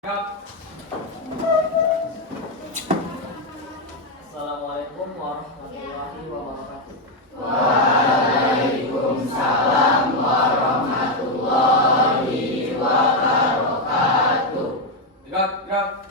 Assalamualaikum warahmatullahi wabarakatuh. Waalaikumsalam warahmatullahi wabarakatuh. Gerak.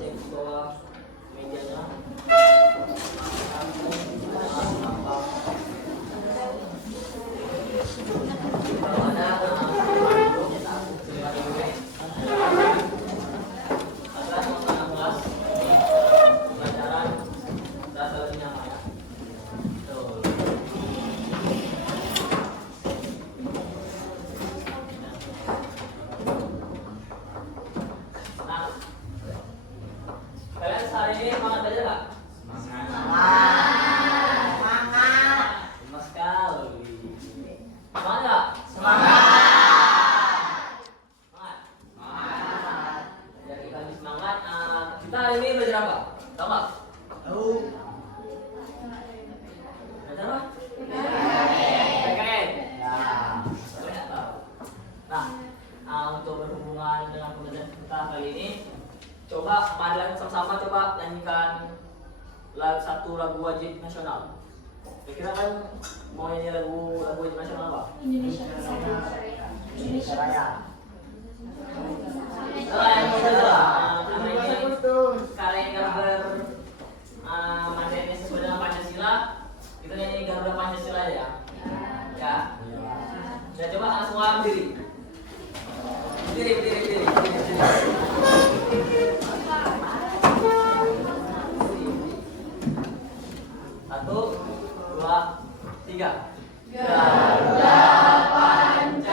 Cek di bawah mejanya. Kalau ada pelajaran rasa lebih nyaman ya. Kalian hari ini semangat belajar nggak? Semangat sekali. Semangat nggak? Semangat. Jadi kita lebih semangat. Kita hari ini belajar apa? Tahu nggak? Tahu. Belajar apa? PKN. Ya. Nah, untuk berhubungan dengan pembelajaran kita kali ini, coba marilah sama-sama coba nyanyikan satu lagu wajib nasional. Kira-kira kan mau nyanyi lagu wajib nasional apa? Indonesia Raya. Karena ini gambar materi sesuai dengan Pancasila, kita nyanyi Garuda Pancasila ya. Ya. Dan coba semua berdiri. Berdiri. Satu, dua, tiga. Garuda Pancasila.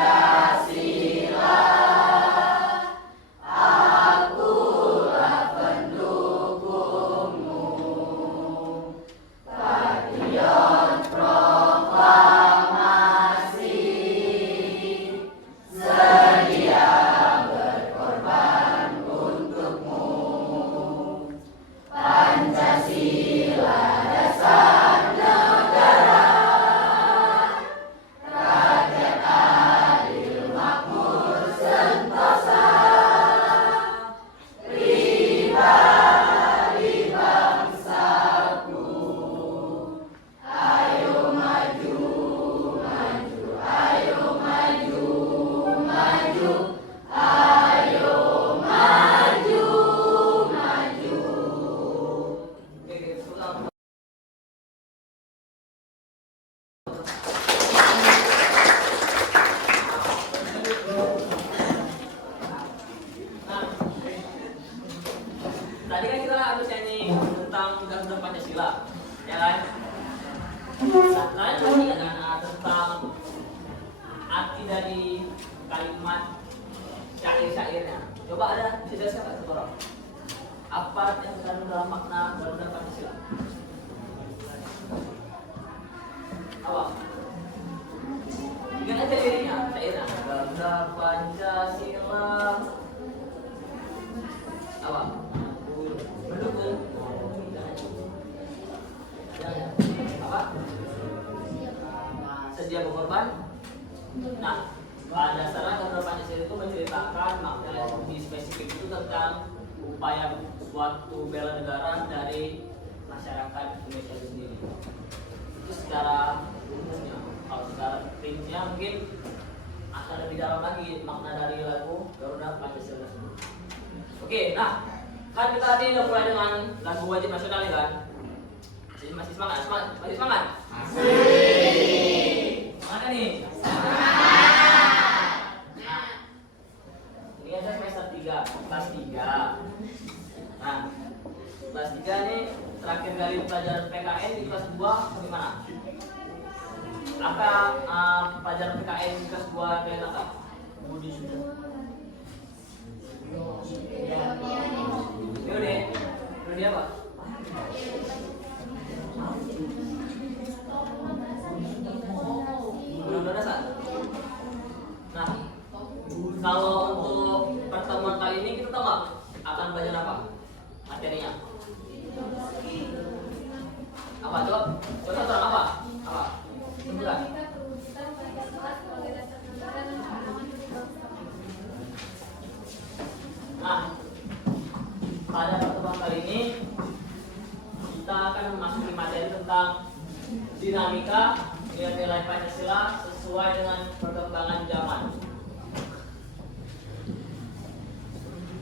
Garuda Pancasila apa? Mendukung apa? Sedia berkorban. Nah, pada dasarnya Garuda Pancasila itu menceritakan makna yang lebih spesifik itu tentang upaya suatu bela negara dari masyarakat Indonesia itu sendiri. Itu secara umumnya. Kalau secara prinsipnya mungkin akan lebih dalam lagi makna dari lagu Garuda Pancasila tersebut. Oke, nah kan kita tadi udah mulai dengan lagu wajib nasional ya kan? Masih semangat? Masih semangat? Masih. Semangat kan nih? Nah, ini kan saya semester 3, kelas 3. Nah, kelas 3 nih terakhir kali pelajaran PKN di kelas 2 bagaimana? Apa pelajaran PKN di kelas 2 kalian apa? Budi sudah. Ini apa? Undang-undang dasar. Nah, kalau untuk pertemuan kali ini kita tahu nggak akan belajar apa materinya? Apa coba? Coba terang apa? Apa? Sebentar. Nah, pada pertemuan kali ini kita akan memasuki materi tentang dinamika nilai-nilai Pancasila sesuai dengan perkembangan zaman.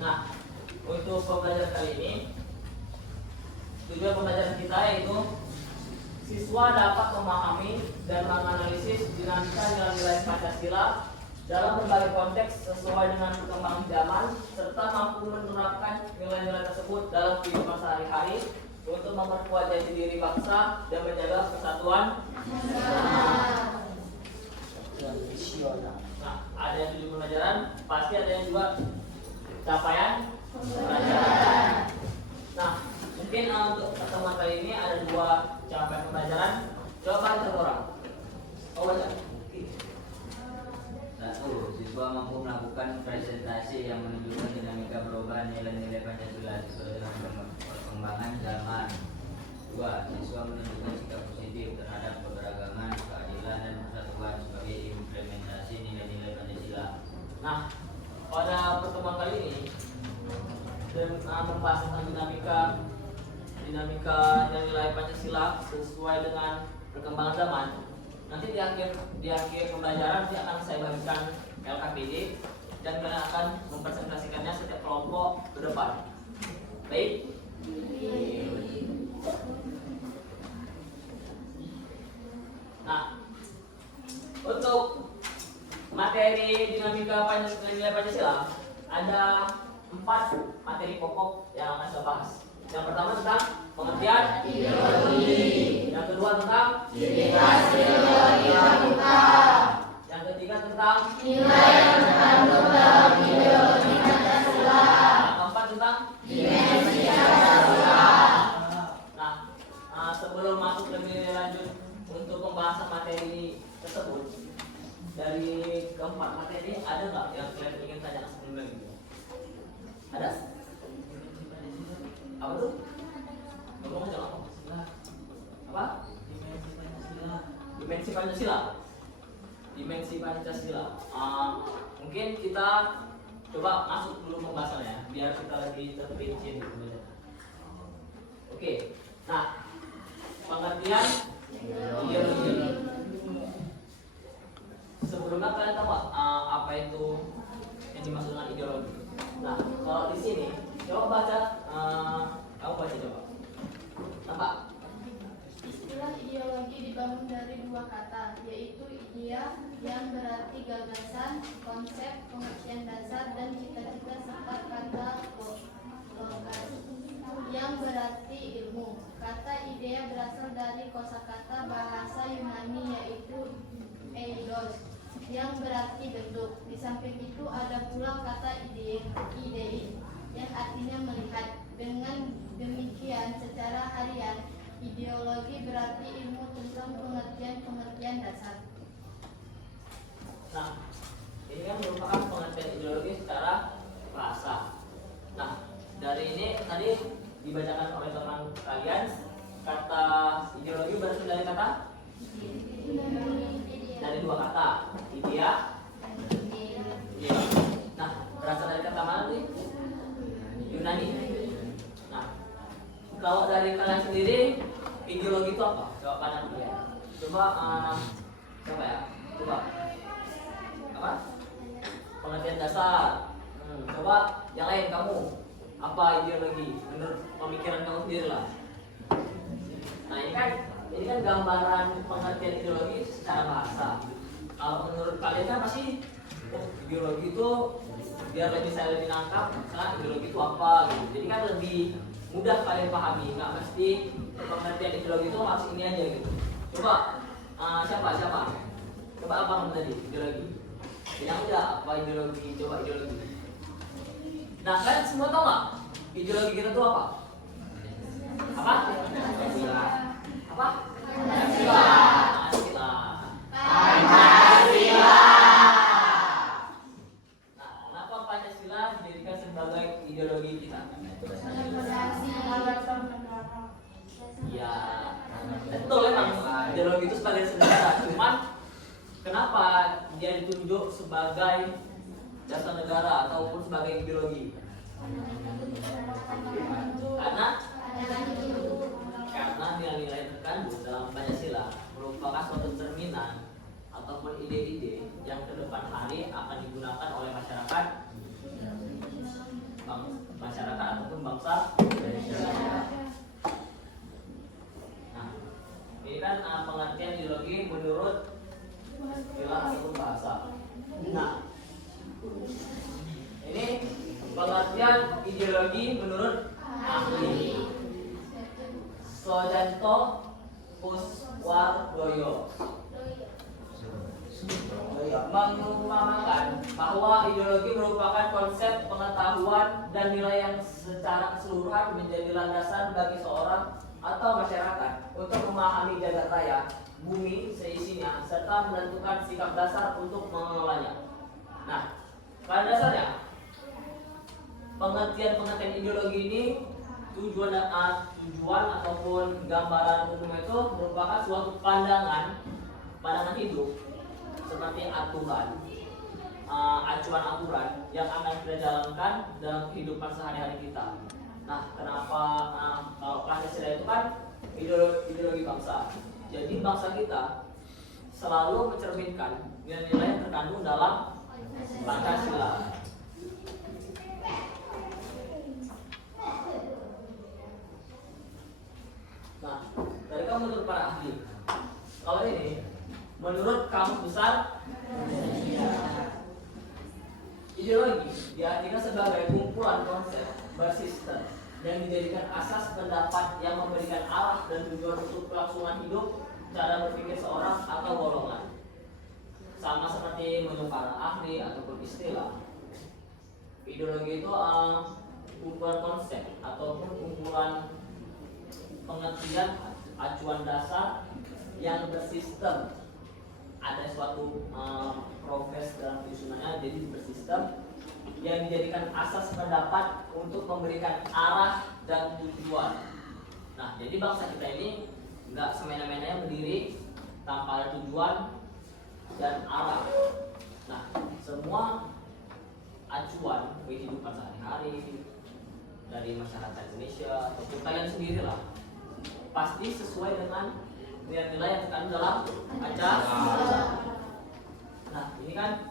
Nah, untuk pembelajaran kali ini tujuan pembelajaran kita yaitu siswa dapat memahami dan menganalisis dinamika nilai-nilai Pancasila dalam berbagai konteks sesuai dengan perkembangan zaman serta mampu menerapkan nilai-nilai tersebut dalam kehidupan sehari-hari untuk memperkuat jati diri bangsa dan menjaga persatuan. Nah, ada yang 7 pembelajaran, pasti ada yang juga capaian pembelajaran. Nah, mungkin untuk pertemuan kali ini ada 2 capaian pembelajaran. Coba baca orang. Oh, baca. 1. Siswa mampu melakukan presentasi yang menunjukkan dinamika perubahan nilai-nilai Pancasila sesuai dengan perkembangan zaman. 2. Siswa menunjukkan sikap positif terhadap keberagaman, keadilan, dan persatuan sebagai implementasi nilai-nilai Pancasila. Nah, pada pertemuan kali ini membahas tentang dinamika nilai Pancasila sesuai dengan perkembangan zaman. Nanti di akhir pembelajaran nanti akan saya bagikan LKPD dan kalian akan mempresentasikannya setiap kelompok ke depan. Baik? Nah, untuk materi dinamika nilai Pancasila ada 4 materi pokok yang akan saya bahas. Yang pertama tentang pengertian ideologi. Yang kedua tentang indikasi ideologi terbuka. Yang ketiga tentang nilai yang terkandung dalam ideologi Pancasila. Yang keempat tentang dimensi Pancasila. Nah, sebelum masuk lebih lanjut untuk pembahasan materi tersebut, dari keempat materi ada nggak yang kalian ingin tanya sebelumnya gitu? Ada? Apa tuh? Ngomong aja apa? Apa? Dimensi Pancasila. Dimensi Pancasila. Mungkin kita coba masuk dulu pembahasannya biar kita lebih terperinci gitu. Oke. Nah, pengertian ideologi. Sebelumnya kalian tahu apa itu yang dimaksud dengan ideologi? Nah, kalau di sini coba baca, kamu baca coba. Nampak? Istilah ideologi dibangun dari 2 kata, yaitu idea yang berarti gagasan, konsep, pengertian dasar, dan cita-cita, serta kata logos yang berarti ilmu. Kata idea berasal dari kosakata bahasa Yunani yaitu eidos yang berarti bentuk. Di samping itu ada pula kata idei yang artinya melihat. Dengan demikian secara harian ideologi berarti ilmu tentang pengertian dasar. Nah, Ini kan merupakan pengertian ideologi secara bahasa. Nah, dari ini tadi dibacakan oleh teman kalian, kata ideologi berasal dari kata dari dua kata, idea. Nah, berasal dari kata mana nih? Yunani. Nah, kalau dari kalian sendiri, ideologi itu apa? Coba pandang dulu ya. Coba coba ya. Coba apa? Pengertian dasar. Coba yang lain kamu. Apa ideologi? Menurut pemikiran kamu sendiri lah. Nah, ini kan gambaran pengertian ideologi secara bahasa. Kalau menurut kalian kan pasti ideologi itu biar lebih nangkap, misalnya ideologi itu apa gitu. Jadi kan lebih mudah kalian pahami, nggak mesti pengertian ideologi itu harus ini aja gitu. Coba siapa? Coba apa kamu tadi ideologi? Yang enggak apa ideologi? Coba ideologi. Nah, kalian semua tahu nggak ideologi kita itu apa? Apa? Apa? Pancasila. Nah, kenapa Pancasila dijadikan sebagai ideologi kita? Ya, betul memang ideologi itu sebagai negara. Cuman kenapa dia ditunjuk sebagai dasar negara ataupun sebagai ideologi? Karena nilai-nilai terkandung dalam Pancasila merupakan suatu cerminan ataupun ide-ide yang ke depan hari akan digunakan oleh masyarakat ataupun bangsa Indonesia. Nah, ini kan pengertian ideologi menurut istilah ataupun bahasa. Nah, ini pengertian ideologi menurut ahli Sojanto Kuswardoyo mengumpamakan bahwa ideologi merupakan konsep pengetahuan dan nilai yang secara keseluruhan menjadi landasan bagi seorang atau masyarakat untuk memahami jagat raya bumi seisinya serta menentukan sikap dasar untuk mengelolanya. Nah, pada dasarnya pengertian ideologi ini tujuan ataupun gambaran umum itu merupakan suatu pandangan hidup seperti aturan yang akan kita jalankan dalam kehidupan sehari-hari kita. Nah, kenapa kalau Pancasila itu kan ideologi bangsa. Jadi bangsa kita selalu mencerminkan nilai-nilai yang terkandung dalam Pancasila. Nah, dari kamu menurut para ahli, kalau ini menurut Kamus Besar ideologi diartikan sebagai kumpulan konsep bersistem yang dijadikan asas pendapat yang memberikan arah dan tujuan untuk kelangsungan hidup, cara berpikir seorang atau golongan. Sama seperti menurut para ahli ataupun istilah, ideologi itu kumpulan konsep ataupun kumpulan pengertian acuan dasar yang bersistem. Ada suatu progres dalam penyusunannya, jadi bersistem yang dijadikan asas pendapat untuk memberikan arah dan tujuan. Nah, jadi bangsa kita ini nggak semena-menanya berdiri tanpa ada tujuan dan arah. Nah, semua acuan kehidupan sehari-hari dari masyarakat Indonesia ataupun kalian sendirilah pasti sesuai dengan nilai-nilai yang terkandung dalam Pancasila. Nah, ini kan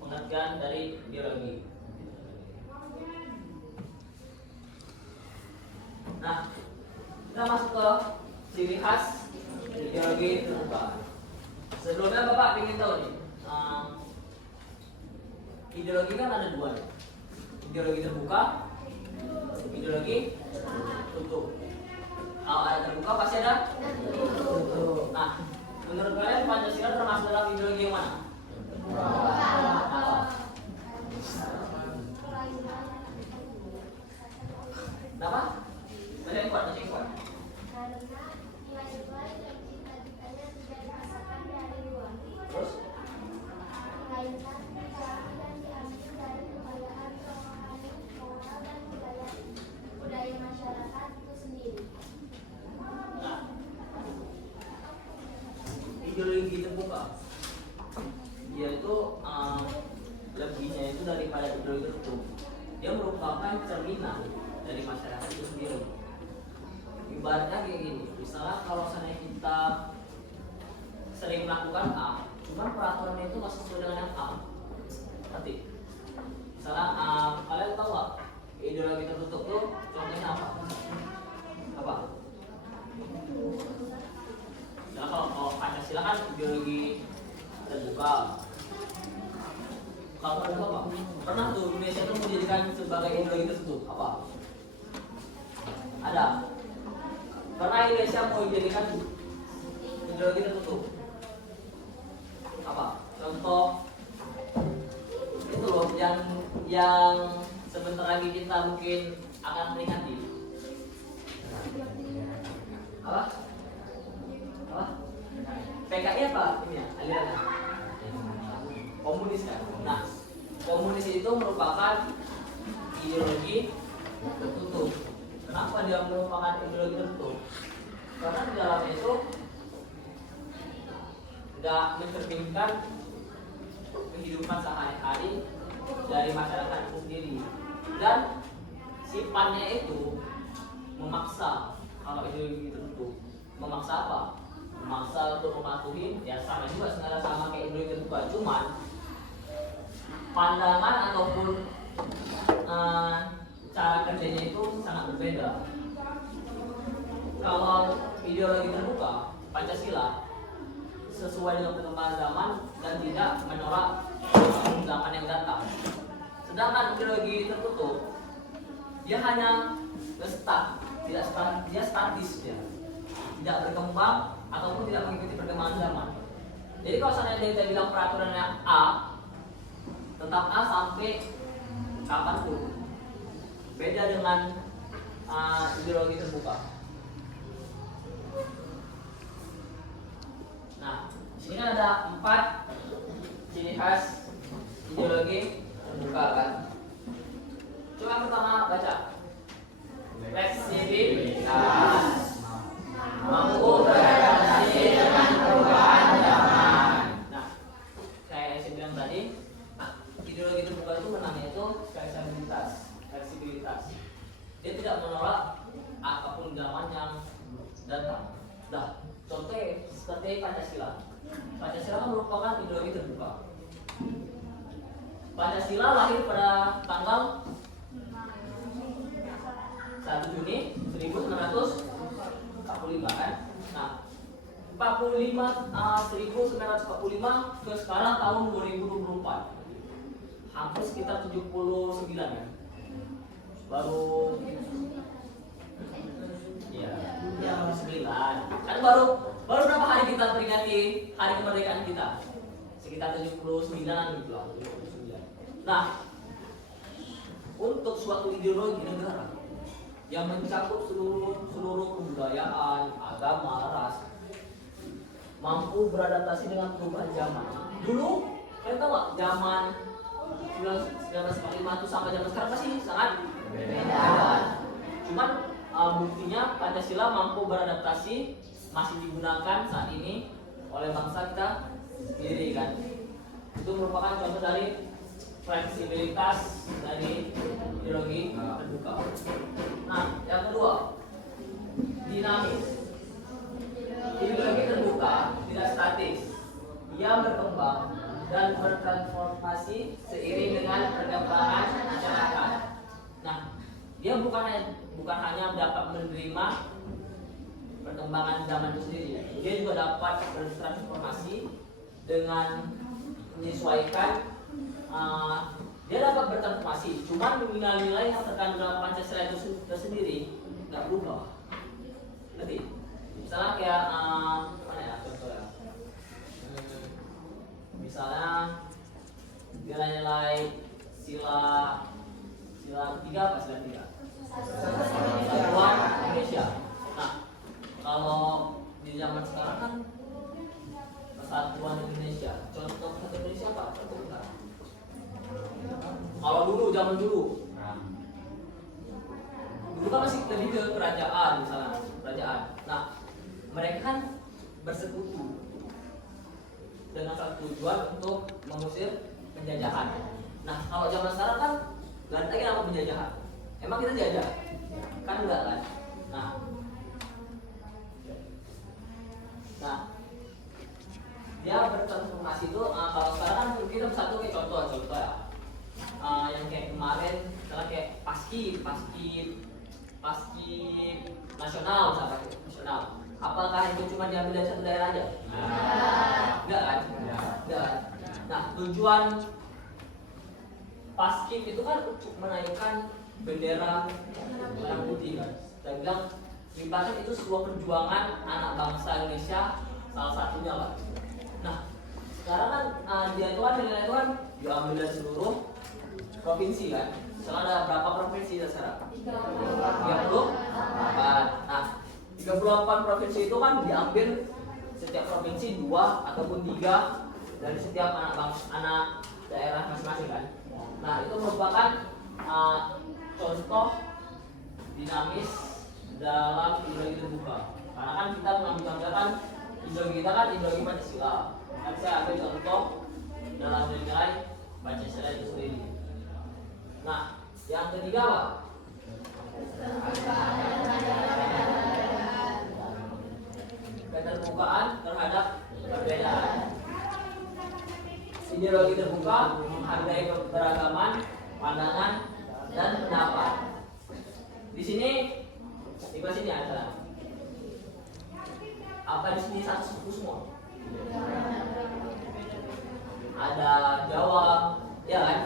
pengertian dari ideologi. Nah, kita masuk ke ciri khas ideologi terbuka. Sebelumnya Bapak ingin tahu nih, ideologi kan ada dua nih. Ideologi terbuka, ideologi tertutup. Kalau ada terbuka pasti ada tertutup. Nah, menurut kalian Pancasila termasuk dalam ideologi yang mana? Kenapa? Baca yang kuat. Terus? ideologi terbuka. Dia itu lebihnya itu daripada ideologi tertutup. Dia merupakan cerminan dari masyarakat itu sendiri. Ibaratnya kayak gini, misalnya kalau misalnya kita sering melakukan A, cuman peraturannya itu nggak sesuai dengan yang A, nanti misalnya kalian tahu nggak ideologi tertutup tuh contohnya apa? Apa? Nah, kalau Pancasila kan ideologi terbuka. Kalau terbuka apa? Pernah tuh Indonesia tuh menjadikan sebagai ideologi tertutup apa? Ada? Pernah Indonesia mau dijadikan ideologi tertutup? Apa? Contoh itu loh yang sebentar lagi kita mungkin akan peringati. Apa? Apa? PKI apa ini ya? Alirannya? Komunis kan? Nah, komunis itu merupakan ideologi tertutup. Kenapa dia merupakan ideologi tertutup? Karena di dalamnya itu nggak mencerminkan kehidupan sehari-hari dari masyarakat itu sendiri, dan sifatnya itu memaksa. Kalau ideologi tertutup memaksa apa? Memaksa untuk mematuhi, ya sama juga sebenarnya sama kayak ideologi terbuka, cuman pandangan ataupun cara kerjanya itu sangat berbeda. Kalau ideologi terbuka, Pancasila sesuai dengan perkembangan zaman dan tidak menolak zaman yang datang. Sedangkan ideologi tertutup, dia hanya dia statis, dia tidak berkembang ataupun tidak mengikuti perkembangan zaman. Jadi kalau seandainya kita bilang peraturannya A, tetap A sampai kapanpun. Beda dengan ideologi terbuka. Nah, di sini kan ada 4 ciri khas ideologi terbuka kan. Coba yang pertama baca. Fleksibilitas, mampu beradaptasi dengan perubahan zaman. Nah, kayak yang saya bilang tadi, ideologi terbuka itu menangnya itu fleksibilitas. Dia tidak menolak apapun zaman yang datang. Nah, contohnya seperti Pancasila. Pancasila kan merupakan ideologi terbuka. Pancasila lahir pada tanggal 1 Juni 1945 kan. Nah, 1945 ke sekarang tahun 2024. Hampir sekitar 79 kan. Baru ya 9. Kan baru berapa hari kita peringati hari kemerdekaan kita? Sekitar 79 gitu lah. 79. Nah, untuk suatu ideologi negara yang mencakup seluruh kebudayaan, agama, ras, mampu beradaptasi dengan perubahan zaman. Dulu, kalian tahu nggak, zaman 1945 itu sampai zaman sekarang masih sangat beda. Cuman buktinya Pancasila mampu beradaptasi, masih digunakan saat ini oleh bangsa kita sendiri kan. Itu merupakan contoh dari fleksibilitas dari ideologi terbuka. Nah, yang kedua, dinamis. Ideologi terbuka tidak statis, dia berkembang dan bertransformasi seiring dengan perkembangan masyarakat. Nah, dia bukan hanya dapat menerima perkembangan zaman itu sendiri, dia juga dapat bertransformasi dengan menyesuaikan. Dia dapat bertransformasi, cuman nilai-nilai yang terkandung dalam Pancasila itu sendiri nggak berubah. Nanti, misalnya kayak mana ya contohnya? Misalnya nilai-nilai sila 3 apa sila 3? Kesatuan Indonesia. Nah, kalau di zaman sekarang kan Persatuan Indonesia. Contoh Persatuan Indonesia apa? Contoh bentar. Kalau zaman dulu kan masih lebih ke kerajaan misalnya, kerajaan. Nah, mereka kan bersekutu. dengan satu tujuan untuk mengusir penjajahan. Nah, kalau zaman sekarang kan nggak ada lagi nama penjajahan. Emang kita jajah? Kan enggak kan? Nah, dia bertransformasi itu kalau sekarang kan kita satu kayak contoh ya. Yang kayak kemarin misalnya kayak paski nasional misalnya nasional. Apakah itu cuma diambil dari satu daerah aja? Enggak kan? Enggak. Nah, tujuan paski itu kan untuk menaikkan bendera merah putih kan. Saya bilang ibaratnya itu sebuah perjuangan anak bangsa Indonesia salah satunya lah. Nah, sekarang kan dia itu kan nilai itu kan diambil dari seluruh provinsi kan. Sekarang ada berapa provinsi sekarang? 38. Nah, 38 provinsi itu kan diambil setiap provinsi 2 ataupun 3 dari setiap anak daerah masing-masing kan. Nah, itu merupakan contoh dinamis dalam ideologi terbuka. Karena kan kita mengambil contoh kan ideologi kita kan ideologi Pancasila. Tapi saya ambil contoh dalam nilai Pancasila itu sendiri. Nah, yang ketiga apa? Keterbukaan terhadap perbedaan. Ideologi terbuka menghargai keberagaman pandangan dan pendapat. Di sini di kelas ini ada apa di sini satu suku semua? Ada Jawa, ya kan?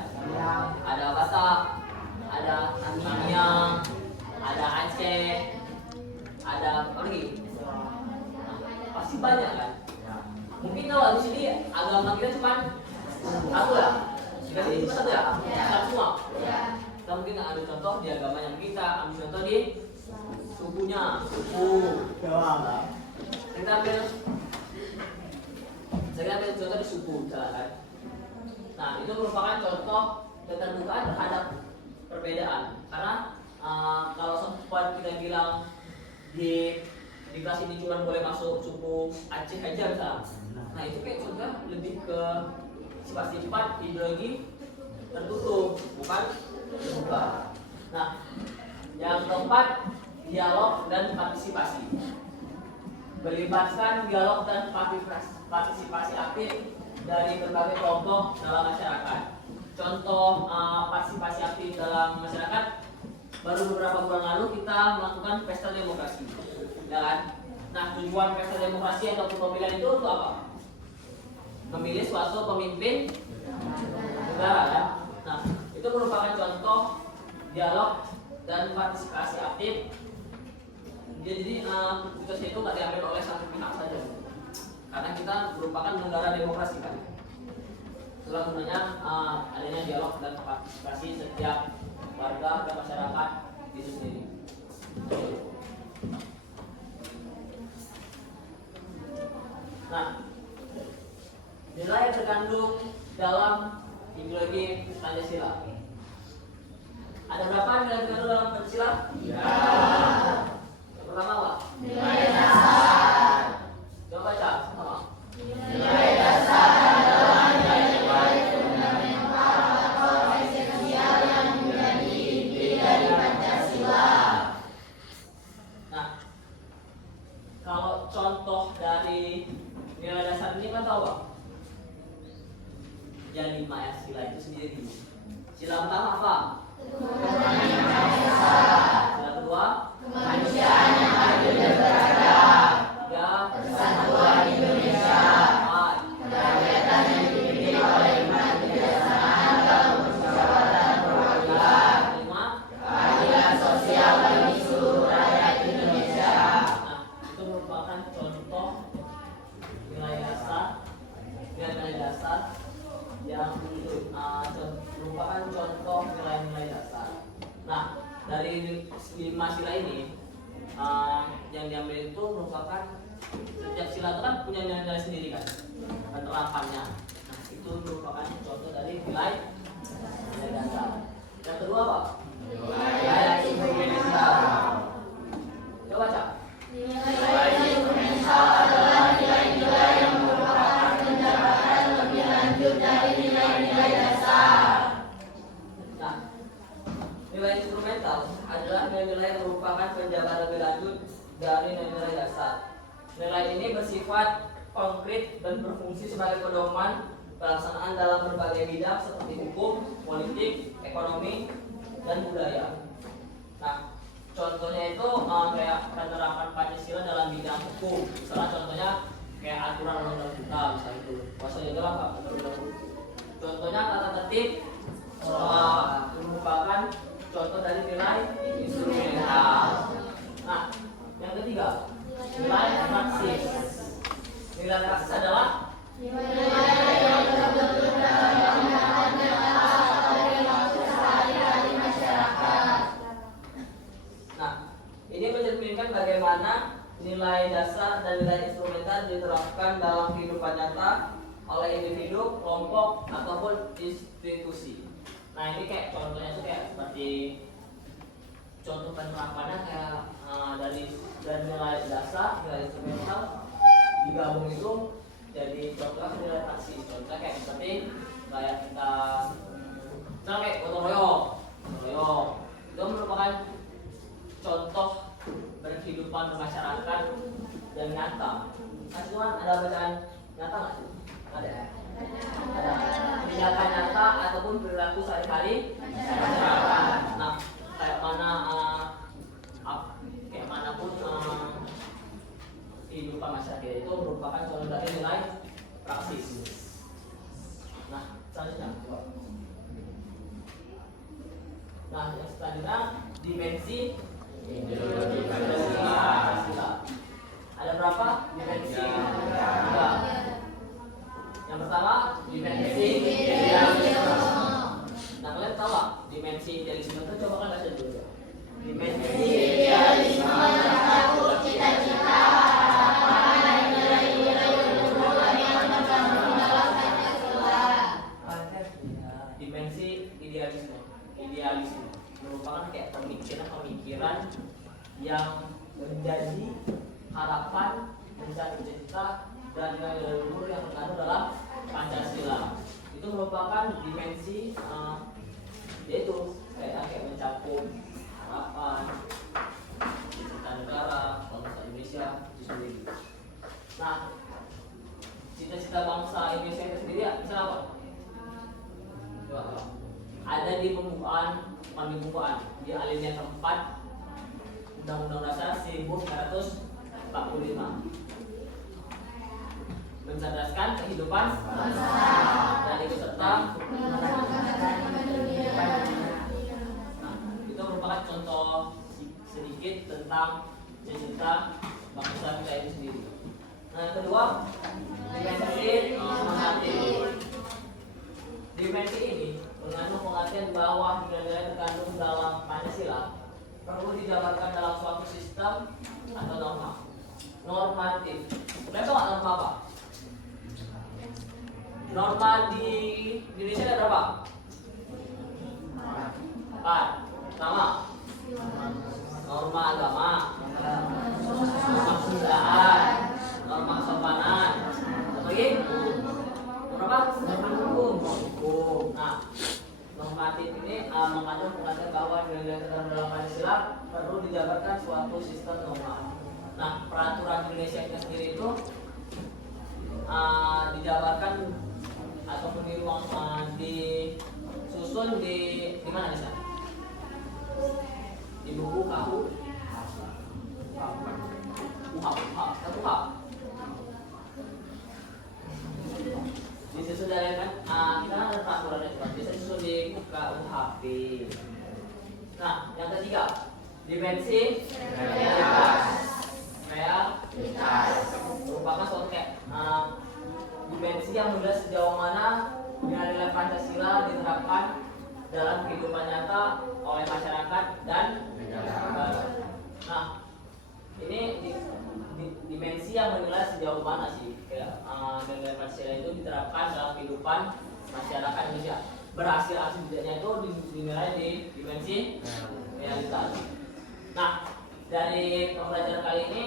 Ada Batak, ada Tamiang, ada Aceh, ada apa lagi? Pasti banyak kan? Mungkin kalau di sini agama kita cuma satu ya? Di sini cuma satu ya? Satu semua? Kita mungkin ambil contoh di agamanya, kita ambil contoh di sukunya, suku. Kita ambil contoh di suku, kan? Nah, itu merupakan contoh keterbukaan terhadap perbedaan. Karena kalau sempat kita bilang di kelas ini cuma boleh masuk suku Aceh aja misalnya. Nah, itu kayak contoh lebih ke sifat-sifat ideologi tertutup, bukan terbuka. Nah, yang keempat, dialog dan partisipasi. Melibatkan dialog dan partisipasi aktif dari berbagai kelompok dalam masyarakat. Contoh partisipasi aktif dalam masyarakat, baru beberapa bulan lalu kita melakukan pesta demokrasi, ya kan? Nah, tujuan pesta demokrasi ataupun pemilihan itu untuk apa? Memilih suatu pemimpin negara, kan? Nah, itu merupakan contoh dialog dan partisipasi aktif. Jadi keputusan itu nggak diambil oleh satu pihak saja, karena kita merupakan negara demokrasi kan. Itulah gunanya adanya dialog dan partisipasi setiap warga dan masyarakat itu sendiri. Nah, nilai yang terkandung dalam ideologi Pancasila. Ada berapa nilai terkandung dalam Pancasila? Yang pertama apa? Nilai dasar. Coba baca sama. Nilai dasar adalah nilai-nilai fundamental atau esensial yang menjadi inti dari Pancasila. Nah, kalau contoh dari nilai dasar ini kan tahu Pak? Yang 5 ya, sila itu sendiri. Sila pertama apa? Sila kedua? Kemanusiaan yang adil dan beradab. Tiga? Persatuan Indonesia. Empat? Kerakyatan yang dipimpin oleh iman kebijaksanaan dalam permusyawaratan perwakilan. Lima? Keadilan sosial bagi seluruh rakyat Indonesia. Nah, itu merupakan contoh nilai dasar yang merupakan contoh nilai-nilai dasar. Nah, dari 5 sila ini yang diambil itu merupakan setiap sila itu kan punya nilai-nilai sendiri kan, penerapannya. Nah, itu merupakan contoh dari nilai dasar. Yang kedua apa? Nilai Indonesia. Coba Cak. Nilai fundamental adalah nilai-nilai yang merupakan pendapat ini bersifat konkret dan berfungsi sebagai pedoman pelaksanaan dalam berbagai bidang seperti hukum, politik, ekonomi, dan budaya. Nah, contohnya itu kayak penerapan Pancasila dalam bidang hukum. Misalnya contohnya kayak aturan undang-undang kita, misalnya itu. Maksudnya itu apa? Contohnya tata tertib merupakan contoh dari nilai instrumental. Nah, yang ketiga, nilai praksis. Nilai praksis adalah nah, ini mencerminkan bagaimana nilai dasar dan nilai instrumental diterapkan dalam kehidupan nyata oleh individu, kelompok, ataupun institusi. Nah, ini kayak contohnya itu kayak seperti contoh penerapannya kayak dari nilai dasar, nilai instrumental digabung itu jadi contoh nilai praksis. Contohnya kayak seperti kayak kita misalnya kayak gotong royong itu merupakan contoh berkehidupan bermasyarakat yang nyata. Nah, cuman ada bacaan nyata nggak sih? Ada. Tindakan nyata ataupun perilaku sehari-hari masyarakat. Nah, kayak manapun kehidupan masyarakat itu merupakan contoh dari nilai praksis. Nah, selanjutnya. Nah, yang selanjutnya dimensi ideologi Pancasila. Ada berapa dimensi? Tiga. Yang pertama dimensi idealisme. Nah, kalian tahu nggak dimensi idealisme itu? Coba kan baca dulu. Dimensi idealisme mencakup cita-cita, harapan, nilai-nilai kehidupan yang terkandung dalam Pancasila. Dimensi idealisme merupakan kayak pemikiran yang menjadi harapan, menjadi cita-cita dan nilai luhur yang terkandung dalam Pancasila. Itu merupakan dimensi yaitu kayak mencakup harapan, cita negara, bangsa Indonesia itu sendiri. Nah, cita-cita bangsa Indonesia itu sendiri misalnya apa? Coba. Ada di pembukaan di alinea 4 Undang-Undang Dasar 1945. Mencerdaskan kehidupan dan ikut serta. Nah, itu merupakan contoh sedikit tentang cita-cita bangsa kita itu sendiri. Nah, yang kedua, dimensi normatif. Dimensi ini mengandung pengertian bahwa nilai-nilai terkandung dalam Pancasila perlu dijabarkan dalam suatu sistem atau norma normatif. Kalian tahu nggak norma apa? Norma di Indonesia ada berapa? 4. Pertama, norma agama, norma kebudayaan, norma kesopanan, lagi berapa? Norma hukum. Nah, normatif ini mengandung pengertian bahwa nilai-nilai terkandung dalam Pancasila perlu dijabarkan suatu sistem norma. Nah, peraturan Indonesia itu sendiri itu dijabarkan ataupun disusun di mana bisa? Di buku KUHP. Disusun dari kan? Kita kan ada peraturannya itu, bisa disusun di KUHP. Nah, yang ketiga, dimensi realitas merupakan suatu kayak dimensi yang menilai sejauh mana nilai-nilai Pancasila diterapkan dalam kehidupan nyata oleh masyarakat dan negara. Nah, ini dimensi yang menilai sejauh mana sih nilai Pancasila itu diterapkan dalam kehidupan masyarakat Indonesia. Berhasil atau tidaknya itu dinilai di dimensi realitas. Nah, dari pembelajaran kali ini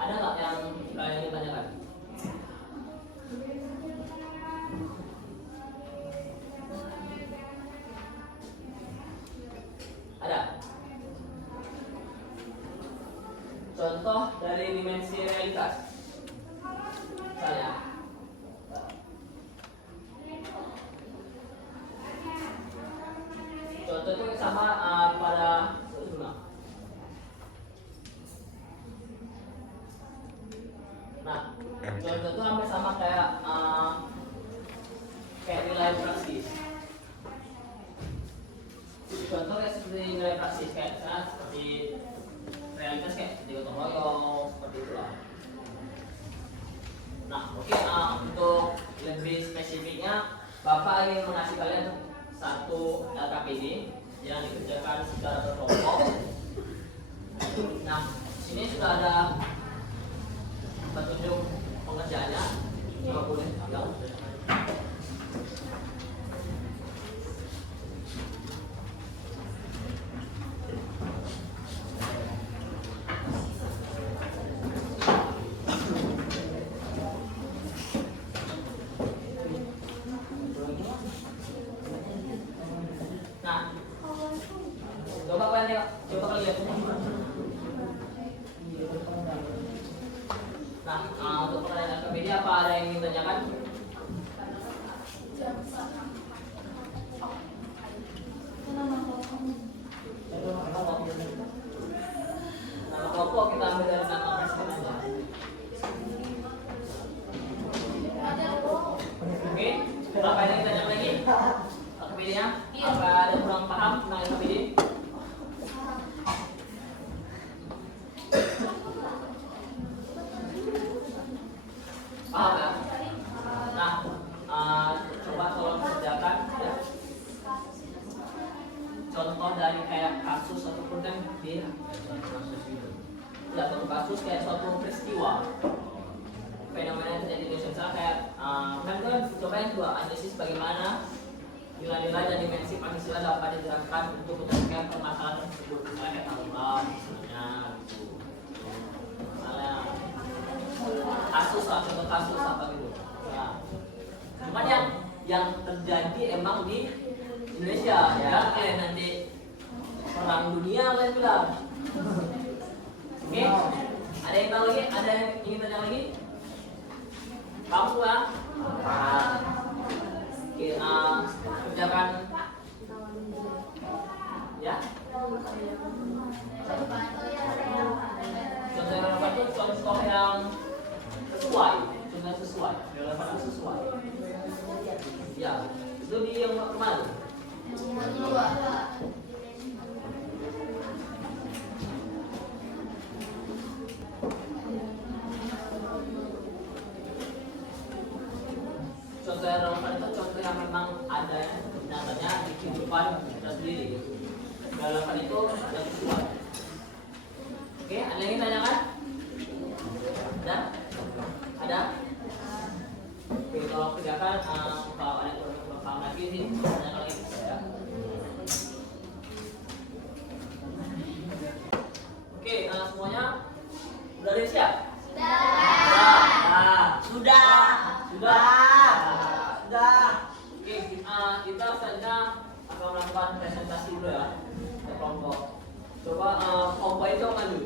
ada nggak yang kalian ingin tanyakan? Ada? Contoh dari dimensi realitas. Misalnya. Contoh itu sama pada nah, contoh itu hampir sama kayak nilai praksis. Contohnya seperti nilai praksis kayak misalnya seperti realitas kayak seperti gotong royong seperti itulah. Nah, oke, untuk lebih spesifiknya, Bapak ingin mengasih kalian satu LKPD yang dikerjakan secara berkelompok. Nah, sini sudah ada petunjuk pengerjaannya. Coba boleh ambil. Nah, coba kalian lihat, coba kalian lihat. Nah, untuk pertanyaan LKPD apa ada yang ingin tanyakan? Nama kelompok kita ambil dari nama presiden aja. Oke, apa yang ingin tanyakan lagi? LKPD-nya? Apa ada kurang paham tentang LKPD? Paham ya? Nah, coba tolong kerjakan ya. Contoh dari kayak kasus ataupun kan di ya, contoh kasus kayak suatu peristiwa fenomena yang terjadi di Indonesia kayak kan coba yang kedua analisis bagaimana nilai-nilai dan dimensi Pancasila dapat diterapkan untuk menyelesaikan permasalahan tersebut, misalnya kayak tanggungan misalnya gitu. Misalnya kasus lah, contoh kasus apa gitu ya. Cuman yang terjadi emang di Indonesia ya, kayak nanti perang dunia kalian bilang. Oke, ada yang tahu lagi? Ada yang ingin tanya lagi? Kamu semua? Oke, kerjakan ya. Contoh yang relevan itu contoh yang sesuai, contoh sesuai, relevan sesuai. Ya, itu di yang kemana? Contoh yang relevan itu contoh yang memang ada nyatanya di kehidupan kita sendiri. Relevan itu yang sesuai. Oke, ada yang ingin tanyakan? Ada? Ada? Oke, kalau kerjakan kalau ada yang paham lagi sih, tanyakan lagi ya. Oke, semuanya udah ada siap? Sudah. Oke, kita selanjutnya akan melakukan presentasi dulu ya ke kelompok. Coba kelompok itu maju.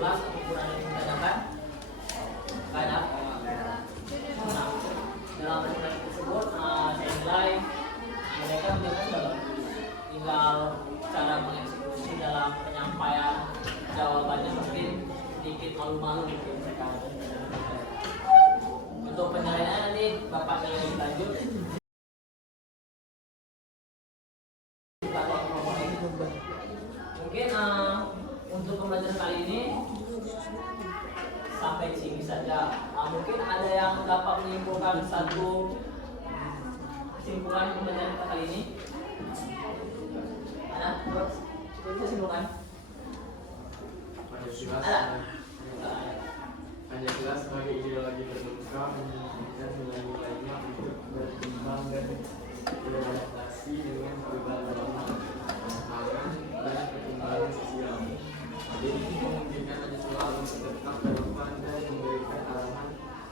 jelas ataupun ada yang ditanyakan? Banyak. Nah, dalam presentasi tersebut saya nilai mereka menjelaskan dalam tinggal cara mengeksekusi dalam penyampaian jawabannya mungkin sedikit malu-malu mungkin mereka. Untuk penilaiannya nanti Bapak nilai lebih lanjut. Mungkin untuk pembelajaran kali ini sampai di sini saja. Mungkin ada yang dapat menyimpulkan satu kesimpulan pembelajaran kita kali ini. Ada? Bisa simpulkan? Pancasila sebagai ideologi terbuka menunjukkan nilai-nilainya untuk berkembang dan beradaptasi dengan perubahan zaman, dan perkembangan sosial. Ini memungkinkan Pancasila untuk tetap relevan dan memberikan arahan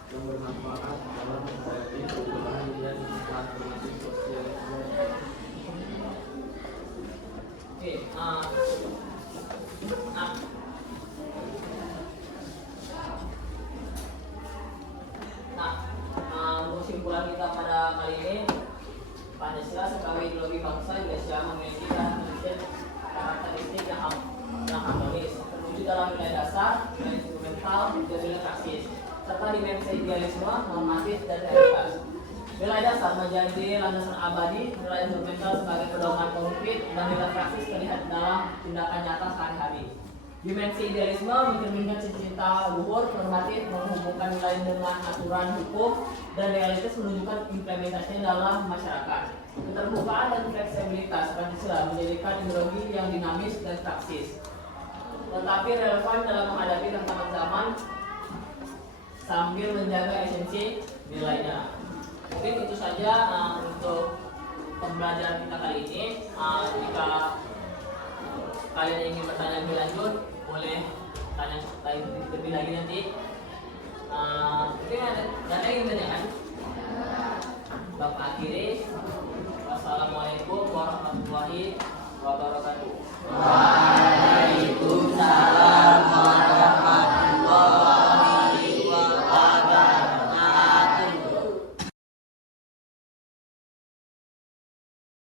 yang bermanfaat dalam menghadapi perubahan dan transformasi sosial. Oke, untuk kesimpulan kita pada kali ini, Pancasila sebagai ideologi bangsa Indonesia memiliki karakteristik yang harmonis, terwujud dalam nilai dasar, nilai instrumental, dan nilai praksis, serta dimensi idealisme, normatif, dan realitas. Nilai dasar menjadi landasan abadi, nilai instrumental sebagai pedoman konkret, dan nilai praksis terlihat dalam tindakan nyata sehari-hari. Dimensi idealisme mencerminkan cita-cita luhur, normatif, menghubungkan nilai dengan aturan hukum, dan realitas menunjukkan implementasinya dalam masyarakat. Keterbukaan dan fleksibilitas Pancasila menjadikan ideologi yang dinamis dan praksis, tetapi relevan dalam menghadapi tantangan zaman sambil menjaga esensi nilainya. Mungkin itu saja untuk pembelajaran kita kali ini. Jika kalian ingin bertanya lebih lanjut, boleh tanya lebih lagi nanti. Mungkin ada yang ingin bertanya? Bapak akhiri. Wassalamualaikum warahmatullahi wabarakatuh.